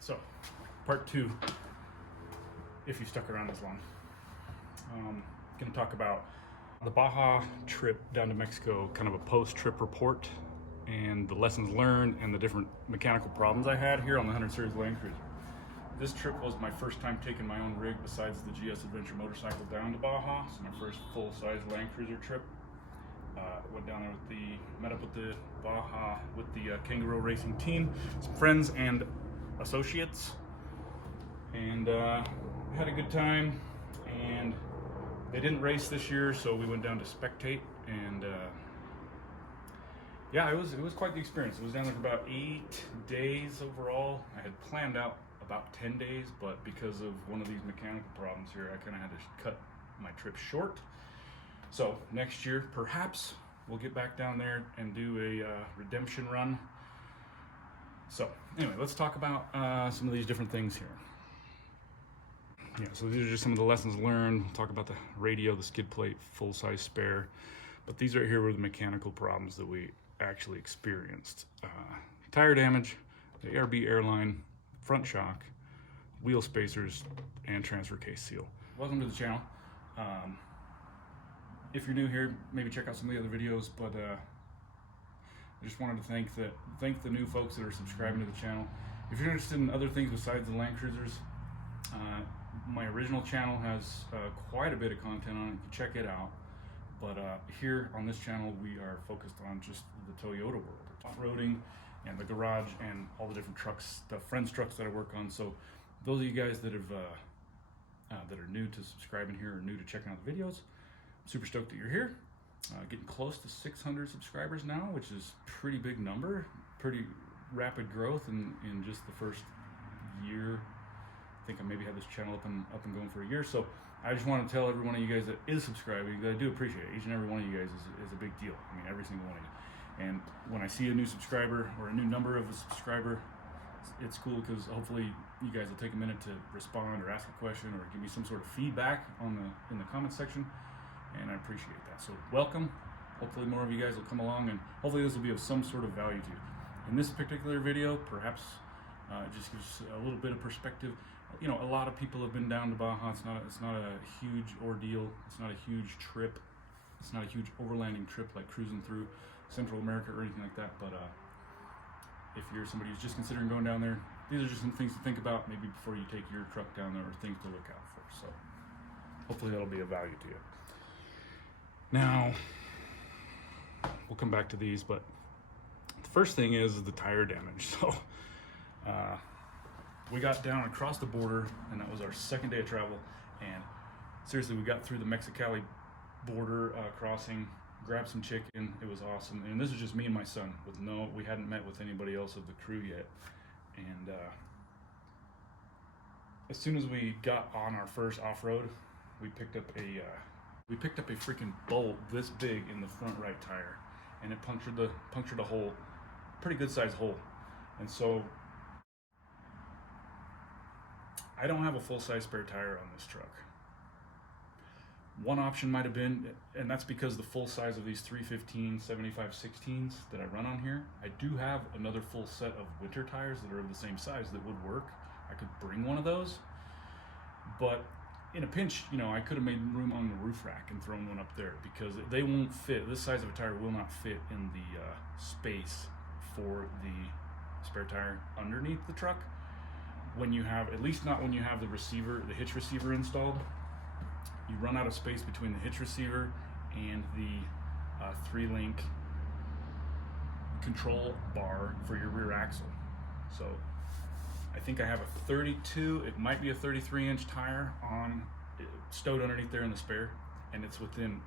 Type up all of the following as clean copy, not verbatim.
So part two, if you stuck around this long. Going to talk about the Baja trip down to Mexico, kind of a post-trip report, and the lessons learned and the different mechanical problems I had here on the 100 Series Land Cruiser. This trip was my first time taking my own rig besides the GS Adventure motorcycle down to Baja. So my first full-size Land Cruiser trip. Went down there met up with the Baja, with the Kangaroo Racing team, some friends and associates, and had a good time. And they didn't race this year, so we went down to spectate, and yeah, it was quite the experience. It was down there for about 8 days overall. I had planned out about 10 days, but because of one of these mechanical problems here, I kind of had to cut my trip short. So next year, perhaps we'll get back down there and do a redemption run. So anyway, let's talk about some of these different things here. Yeah, so these are just some of the lessons learned. We'll talk about the radio, the skid plate, full-size spare. But these right here were the mechanical problems that we actually experienced. Tire damage, the ARB airline, front shock, wheel spacers, and transfer case seal. Welcome to the channel. If you're new here, maybe check out some of the other videos, but I just wanted to thank the new folks that are subscribing to the channel. If you're interested in other things besides the Land Cruisers, my original channel has quite a bit of content on it. You can check it out. But here on this channel, we are focused on just the Toyota world, off-roading, and the garage, and all the different trucks, the friends trucks that I work on. So those of you guys that have that are new to subscribing here or new to checking out the videos, I'm super stoked that you're here. Getting close to 600 subscribers now, which is a pretty big number, pretty rapid growth in just the first year. I think I maybe had this channel up and going for a year. So I just want to tell every one of you guys that is subscribing that I do appreciate it. Each and every one of you guys is a big deal. I mean, every single one of you. And when I see a new subscriber or a new number of a subscriber, it's cool because hopefully you guys will take a minute to respond or ask a question or give me some sort of feedback in the comment section, and I appreciate that. So welcome. Hopefully more of you guys will come along, and hopefully this will be of some sort of value to you. In this particular video, perhaps it just gives a little bit of perspective. You know, a lot of people have been down to Baja. It's not a huge ordeal. It's not a huge trip. It's not a huge overlanding trip like cruising through Central America or anything like that. But if you're somebody who's just considering going down there, these are just some things to think about maybe before you take your truck down there, or things to look out for. So hopefully that'll be of value to you. Now, we'll come back to these, but the first thing is the tire damage. So we got down across the border, and that was our second day of travel, and seriously, we got through the Mexicali border crossing, grabbed some chicken. It was awesome. And this is just me and my son, we hadn't met with anybody else of the crew yet. And as soon as we got on our first off-road, we picked up a freaking bolt this big in the front right tire, and it punctured a hole, pretty good sized hole. And so I don't have a full-size spare tire on this truck. One option might have been, and that's because the full size of these 315 75/16s that I run on here, I do have another full set of winter tires that are of the same size that would work. I could bring one of those, but in a pinch, you know, I could have made room on the roof rack and thrown one up there, because they won't fit. This size of a tire will not fit in the space for the spare tire underneath the truck. When you have, at least not when you have the hitch receiver installed, you run out of space between the hitch receiver and the 3-link control bar for your rear axle. So I think I have a 32, it might be a 33-inch tire stowed underneath there in the spare, and it's within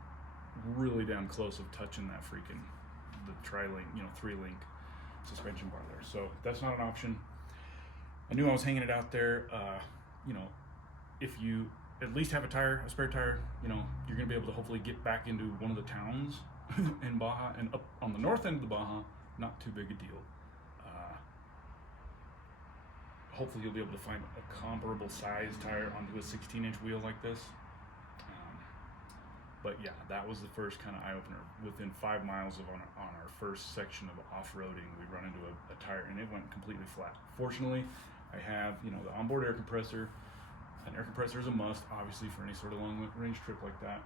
really damn close of touching that the tri-link, 3-link suspension bar there. So that's not an option. I knew I was hanging it out there. If you at least have a spare tire, you're gonna be able to hopefully get back into one of the towns in Baja, and up on the north end of the Baja, not too big a deal. Hopefully you'll be able to find a comparable size tire onto a 16-inch wheel like this. But yeah, that was the first kind of eye-opener. Within 5 miles on our first section of off-roading, we run into a tire, and it went completely flat. Fortunately, I have, you know, the onboard air compressor. An air compressor is a must, obviously, for any sort of long range trip like that.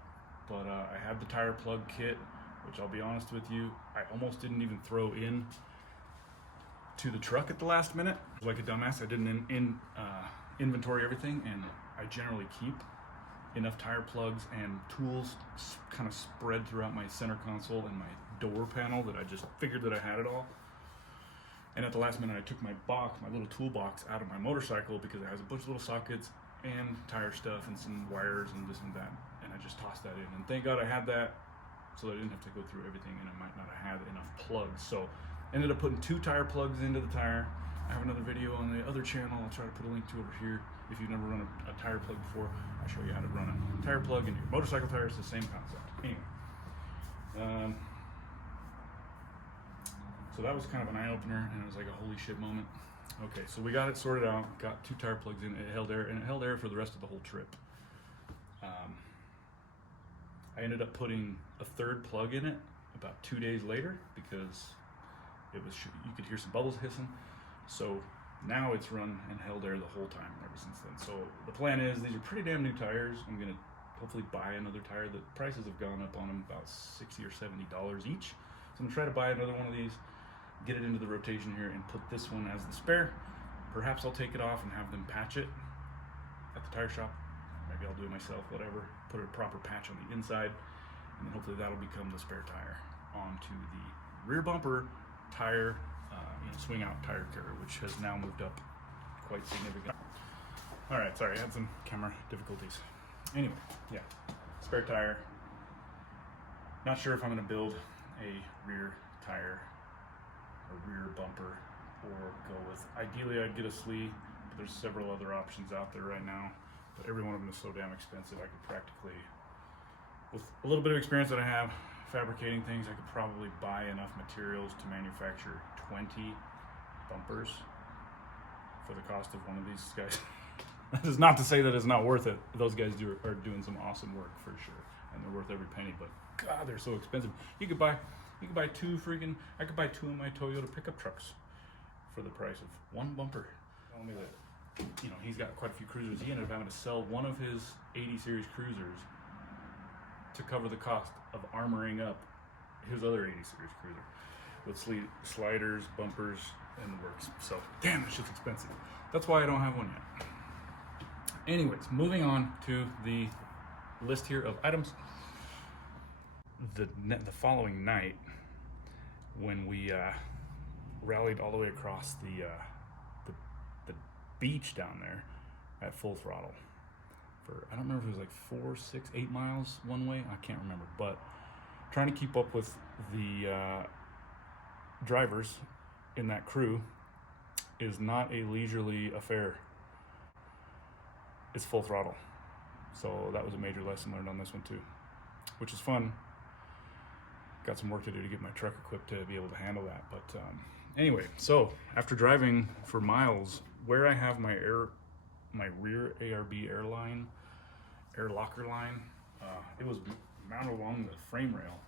But I have the tire plug kit, which I'll be honest with you, I almost didn't even throw in to the truck at the last minute. Like a dumbass, I didn't inventory everything, and I generally keep enough tire plugs and tools kind of spread throughout my center console and my door panel that I just figured that I had it all. And at the last minute, I took my box, my little toolbox, out of my motorcycle because it has a bunch of little sockets and tire stuff and some wires and this and that, and I just tossed that in. And thank God I had that, so that I didn't have to go through everything, and I might not have had enough plugs. So ended up putting 2 tire plugs into the tire. I have another video on the other channel. I'll try to put a link to over here. If you've never run a tire plug before, I'll show you how to run a tire plug into your motorcycle tire. It's the same concept. Anyway, so that was kind of an eye-opener, and it was like a holy shit moment. Okay, so we got it sorted out, got 2 tire plugs in, it held air, and it held air for the rest of the whole trip. I ended up putting a 3rd plug in it about 2 days later because it was, you could hear some bubbles hissing. So now it's run and held air the whole time ever since then. So the plan is, these are pretty damn new tires. I'm gonna hopefully buy another tire. The prices have gone up on them about $60 or $70 each. So I'm gonna try to buy another one of these, get it into the rotation here, and put this one as the spare. Perhaps I'll take it off and have them patch it at the tire shop. Maybe I'll do it myself, whatever. Put a proper patch on the inside, and then hopefully that'll become the spare tire onto the rear bumper tire, swing out tire carrier, which has now moved up quite significantly. All right, sorry, I had some camera difficulties. Anyway, yeah, spare tire. Not sure if I'm gonna build a rear tire, a rear bumper, or go with, ideally I'd get a sleeve, but there's several other options out there right now, but every one of them is so damn expensive. I could practically, with a little bit of experience that I have fabricating things, I could probably buy enough materials to manufacture 20 bumpers for the cost of one of these guys. That is not to say that it's not worth it. Those guys are doing some awesome work for sure, and they're worth every penny, but God, they're so expensive. You could buy 2 freaking, I could buy 2 of my Toyota pickup trucks for the price of 1 bumper. Telling me that, you know, he's got quite a few cruisers. He ended up having to sell one of his 80 series cruisers to cover the cost of armoring up his other 80 series cruiser with sliders, bumpers, and the works. So, damn, that shit's expensive. That's why I don't have one yet. Anyways, moving on to the list here of items. The following night, when we rallied all the way across the beach down there at full throttle for, I don't remember if it was like 4, 6, 8 miles one way, I can't remember, but trying to keep up with the drivers in that crew is not a leisurely affair. It's full throttle. So that was a major lesson learned on this one too, which is fun. Got some work to do to get my truck equipped to be able to handle that. But anyway, so after driving for miles, where I have my rear ARB air locker line, it was mounted along the frame rail.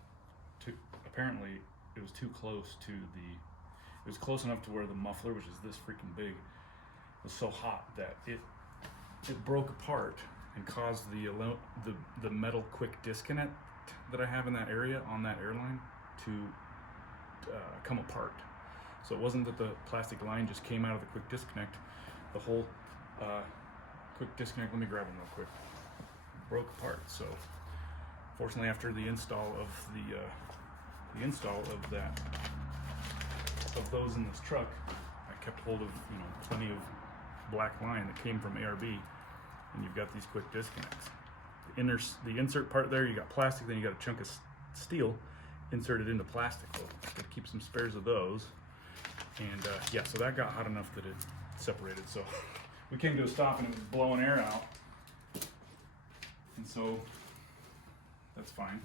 Apparently, it was too close to it was close enough to where the muffler, which is this freaking big, was so hot that it broke apart and caused the metal quick disconnect that I have in that area on that airline to come apart. So it wasn't that the plastic line just came out of the quick disconnect. The whole quick disconnect, let me grab them real quick, broke apart. So fortunately, after the install of of those in this truck, I kept hold of plenty of black line that came from ARB, and you've got these quick disconnects. The insert part there, you got plastic, then you got a chunk of steel inserted into plastic. So gotta keep some spares of those. And yeah, so that got hot enough that it separated. So we came to a stop and it was blowing air out. And so that's fine.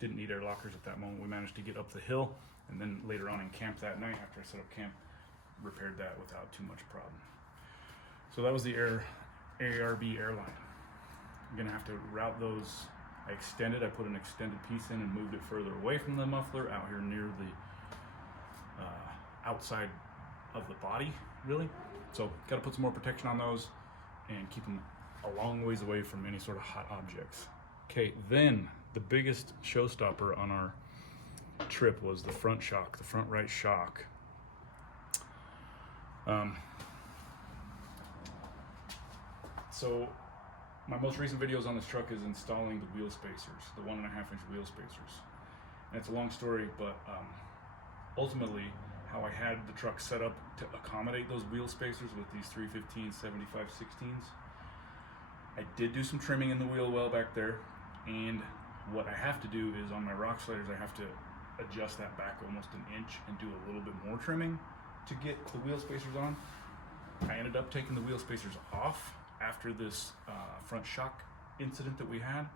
Didn't need air lockers at that moment. We managed to get up the hill, and then later on in camp that night, after I set up camp, repaired that without too much problem. So that was the ARB airline. I'm gonna have to route those. I put an extended piece in and moved it further away from the muffler, out here near the outside of the body, really. So got to put some more protection on those and keep them a long ways away from any sort of hot objects. Okay, then the biggest showstopper on our trip was the front shock, the front right shock. So my most recent videos on this truck is installing the wheel spacers, the 1.5-inch wheel spacers. And it's a long story, but ultimately how I had the truck set up to accommodate those wheel spacers with these 315 75/16s. I did do some trimming in the wheel well back there, and what I have to do is on my rock sliders I have to adjust that back almost an inch and do a little bit more trimming to get the wheel spacers on. I ended up taking the wheel spacers off after this front shock incident that we had,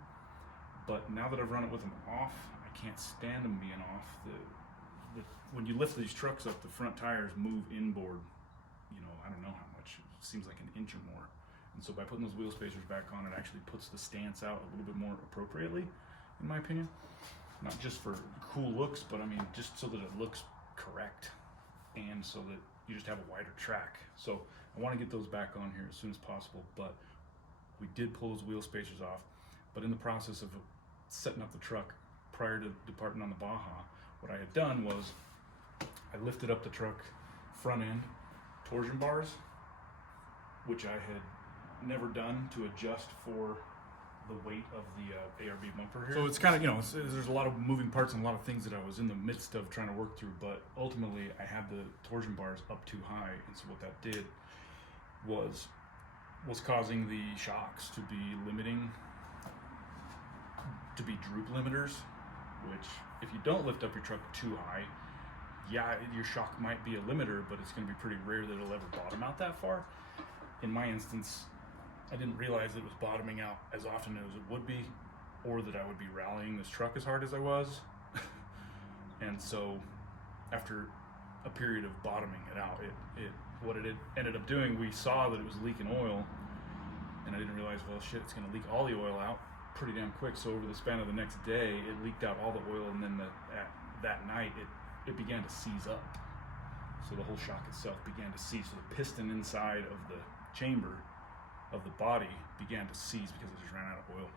but now that I've run it with them off, I can't stand them being off. When you lift these trucks up, the front tires move inboard, you know, I don't know how much, it seems like an inch or more. And so by putting those wheel spacers back on, it actually puts the stance out a little bit more appropriately, in my opinion. Not just for cool looks, but I mean, just so that it looks correct and so that you just have a wider track. So I want to get those back on here as soon as possible, but we did pull those wheel spacers off. But in the process of setting up the truck prior to departing on the Baja, what I had done was I lifted up the truck front end torsion bars, which I had never done to adjust for the weight of the ARB bumper here. So it's kind of, you know, there's a lot of moving parts and a lot of things that I was in the midst of trying to work through, but ultimately I had the torsion bars up too high, and so what that did was causing the shocks to be limiting, to be droop limiters, which if you don't lift up your truck too high, yeah, your shock might be a limiter, but it's going to be pretty rare that it'll ever bottom out that far. In my instance, I didn't realize it was bottoming out as often as it would be, or that I would be rallying this truck as hard as I was. And so after a period of bottoming it out, what it ended up doing, we saw that it was leaking oil, and I didn't realize, well, shit, it's going to leak all the oil out pretty damn quick. So over the span of the next day, it leaked out all the oil, and then that night it began to seize up. So the whole shock itself began to seize. So the piston inside of the chamber of the body began to seize because it just ran out of oil.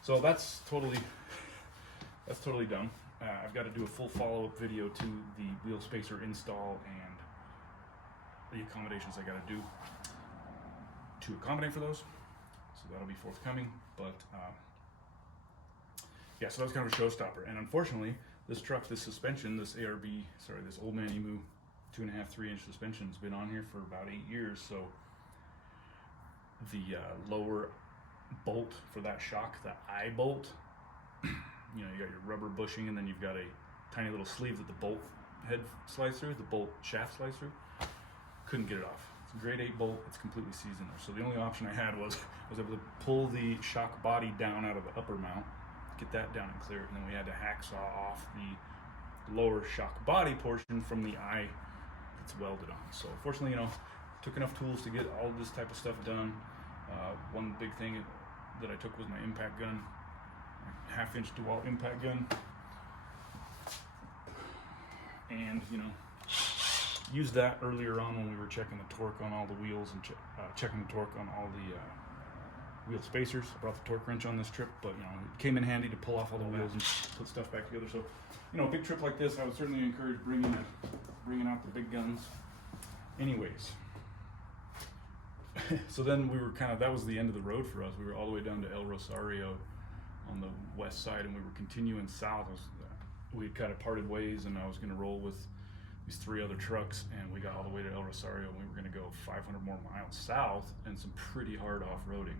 So that's totally done. I've got to do a full follow-up video to the wheel spacer install and the accommodations I got to do to accommodate for those. So that'll be forthcoming. But yeah, so that was kind of a showstopper. And unfortunately, this truck, this suspension, this this Old Man Emu 2.5, 3-inch suspension has been on here for about 8 years. So the lower bolt for that shock, the eye bolt, you know, you got your rubber bushing, and then you've got a tiny little sleeve that the bolt head slides through, the bolt shaft slides through. Couldn't get it off. It's a grade 8 bolt. It's completely seized in there. So the only option I had was able to pull the shock body down out of the upper mount, get that down and clear it, and then we had to hacksaw off the lower shock body portion from the eye that's welded on. So fortunately, you know, took enough tools to get all this type of stuff done. One big thing that I took was my impact gun, my 1/2-inch DeWalt impact gun, and you know, used that earlier on when we were checking the torque on all the wheels and checking the torque on all the wheel spacers. I brought the torque wrench on this trip, but you know, it came in handy to pull off all the wheels and put stuff back together. So, you know, a big trip like this, I would certainly encourage bringing out the big guns. Anyways, so then we were that was the end of the road for us. We were all the way down to El Rosario on the west side, and we were continuing south. We had kind of parted ways, and I was going to roll with these 3 other trucks, and we got all the way to El Rosario, and we were going to go 500 more miles south and some pretty hard off-roading.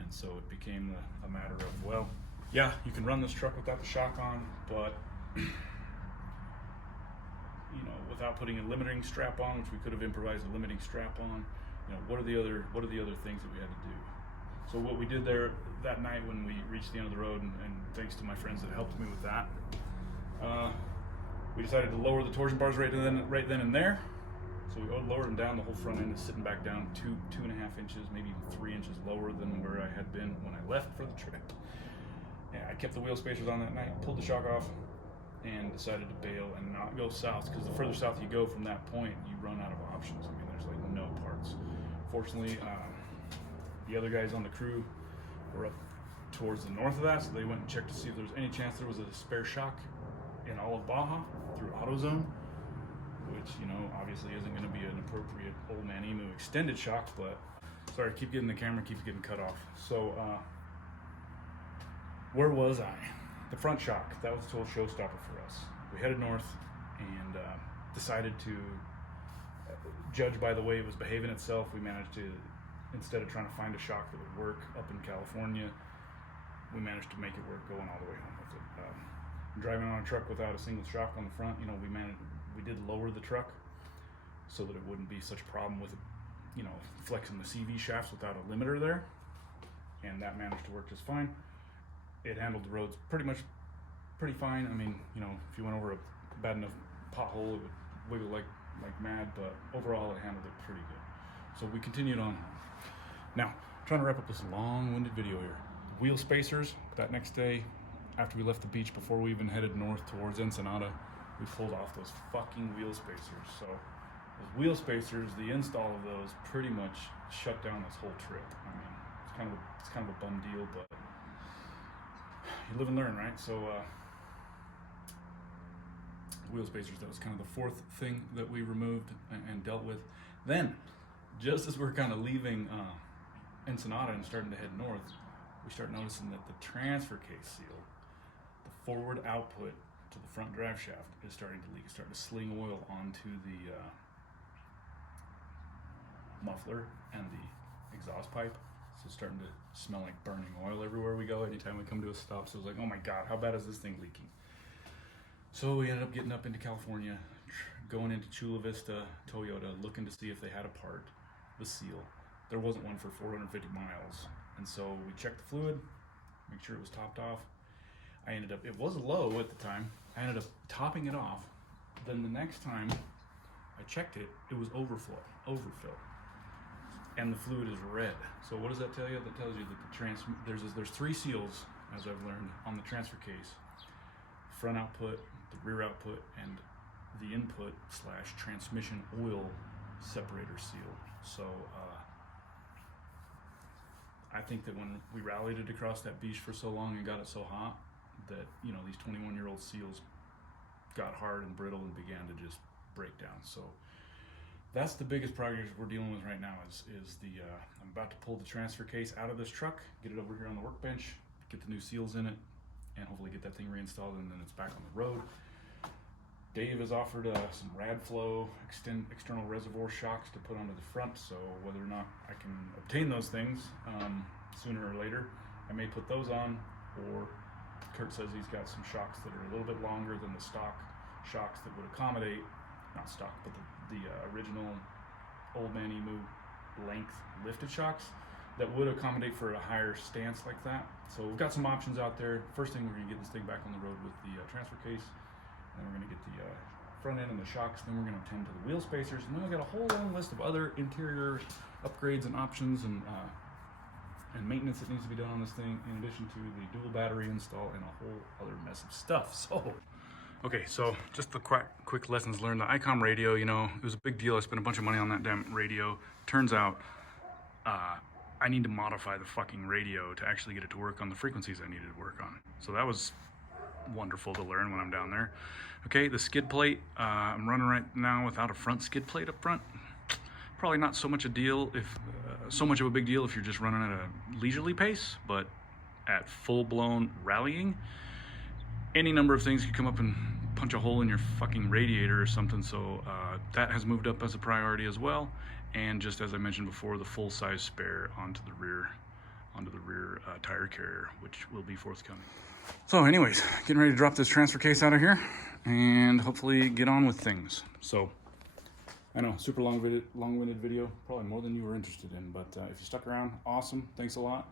And so it became a matter of, well, yeah, you can run this truck without the shock on, but you know, without putting a limiting strap on, which we could have improvised a limiting strap on. You know, what are the other things that we had to do? So what we did there that night when we reached the end of the road, and thanks to my friends that helped me with that, we decided to lower the torsion bars right then and there. So we lowered them down. The whole front end is sitting back down 2.5 inches, maybe even 3 inches lower than where I had been when I left for the trip. And I kept the wheel spacers on that night, pulled the shock off, and decided to bail and not go south, because the further south you go from that point, you run out of options. I mean, there's like no parts. Fortunately, the other guys on the crew were up towards the north of that, so they went and checked to see if there was any chance there was a spare shock in all of Baja through AutoZone, which, you know, obviously isn't going to be an appropriate Old Man Emu extended shock. But sorry, keep getting the camera keeps getting cut off. So where was I? The front shock. That was a total showstopper for us. We headed north and decided to judge by the way it was behaving itself. We managed to, instead of trying to find a shock that would work up in California, we managed to make it work going all the way home with it. Driving on a truck without a single shock on the front, you know, we did lower the truck so that it wouldn't be such a problem with, you know, flexing the CV shafts without a limiter there, and that managed to work just fine. It handled the roads pretty fine. I mean, you know, if you went over a bad enough pothole, it would wiggle like mad, but overall it handled it pretty good. So we continued on. Now, trying to wrap up this long-winded video here. Wheel spacers, that next day, after we left the beach, before we even headed north towards Ensenada, we pulled off those fucking wheel spacers. So those wheel spacers, the install of those pretty much shut down this whole trip. I mean, it's kind of a bum deal, but you live and learn, right? So wheel spacers, that was kind of the fourth thing that we removed and dealt with. Then, just as we're kind of leaving Ensenada and starting to head north, we start noticing that the transfer case seal, the forward output to the front drive shaft, is starting to leak. It's starting to sling oil onto the muffler and the exhaust pipe. So it's starting to smell like burning oil everywhere we go, anytime we come to a stop. So it's like, oh my God, how bad is this thing leaking? So we ended up getting up into California, going into Chula Vista Toyota, looking to see if they had a part, the seal. There wasn't one for 450 miles. And so we checked the fluid, make sure it was topped off. It was low at the time. I ended up topping it off. Then the next time I checked it, it was overfill. And the fluid is red. So what does that tell you? That tells you that there's three seals, as I've learned, on the transfer case: front output, the rear output, and the input / transmission oil separator seal. So I think that when we rallied it across that beach for so long and got it so hot, that, you know, these 21-year-old seals got hard and brittle and began to just break down. So that's the biggest project we're dealing with right now. Is I'm about to pull the transfer case out of this truck, get it over here on the workbench, get the new seals in it, and hopefully get that thing reinstalled, and then it's back on the road. Dave has offered some Radflow external reservoir shocks to put onto the front, so whether or not I can obtain those things sooner or later, I may put those on, or Kurt says he's got some shocks that are a little bit longer than the stock shocks that would accommodate, not stock, but the original Old Man Emu length lifted shocks that would accommodate for a higher stance like that. So we've got some options out there. First thing, we're gonna get this thing back on the road with the transfer case. Then we're gonna get the front end and the shocks. Then we're gonna attend to the wheel spacers. And then we got a whole long list of other interior upgrades and options and maintenance that needs to be done on this thing, in addition to the dual battery install and a whole other mess of stuff. So, okay, so just the quick lessons learned. The ICOM radio, you know, it was a big deal. I spent a bunch of money on that damn radio. Turns out, I need to modify the fucking radio to actually get it to work on the frequencies I needed to work on. So that was wonderful to learn when I'm down there. Okay, the skid plate, I'm running right now without a front skid plate up front. Probably not so much a deal so much of a big deal if you're just running at a leisurely pace, but at full-blown rallying, any number of things could come up and punch a hole in your fucking radiator or something. So that has moved up as a priority as well. And just as I mentioned before, the full-size spare onto the rear tire carrier, which will be forthcoming. So anyways, getting ready to drop this transfer case out of here and hopefully get on with things. So I know, super long-winded video, probably more than you were interested in, but if you stuck around, awesome, thanks a lot.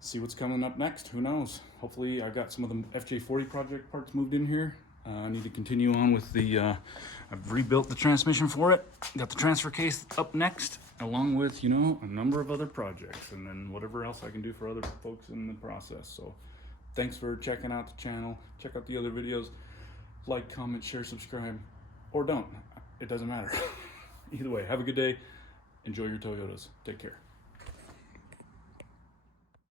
See what's coming up next, who knows? Hopefully I got some of the FJ40 project parts moved in here. I need to continue on with the, I've rebuilt the transmission for it. Got the transfer case up next, along with, you know, a number of other projects, and then whatever else I can do for other folks in the process. So thanks for checking out the channel. Check out the other videos. Like, comment, share, subscribe, or don't. It doesn't matter. Either way, have a good day. Enjoy your Toyotas. Take care.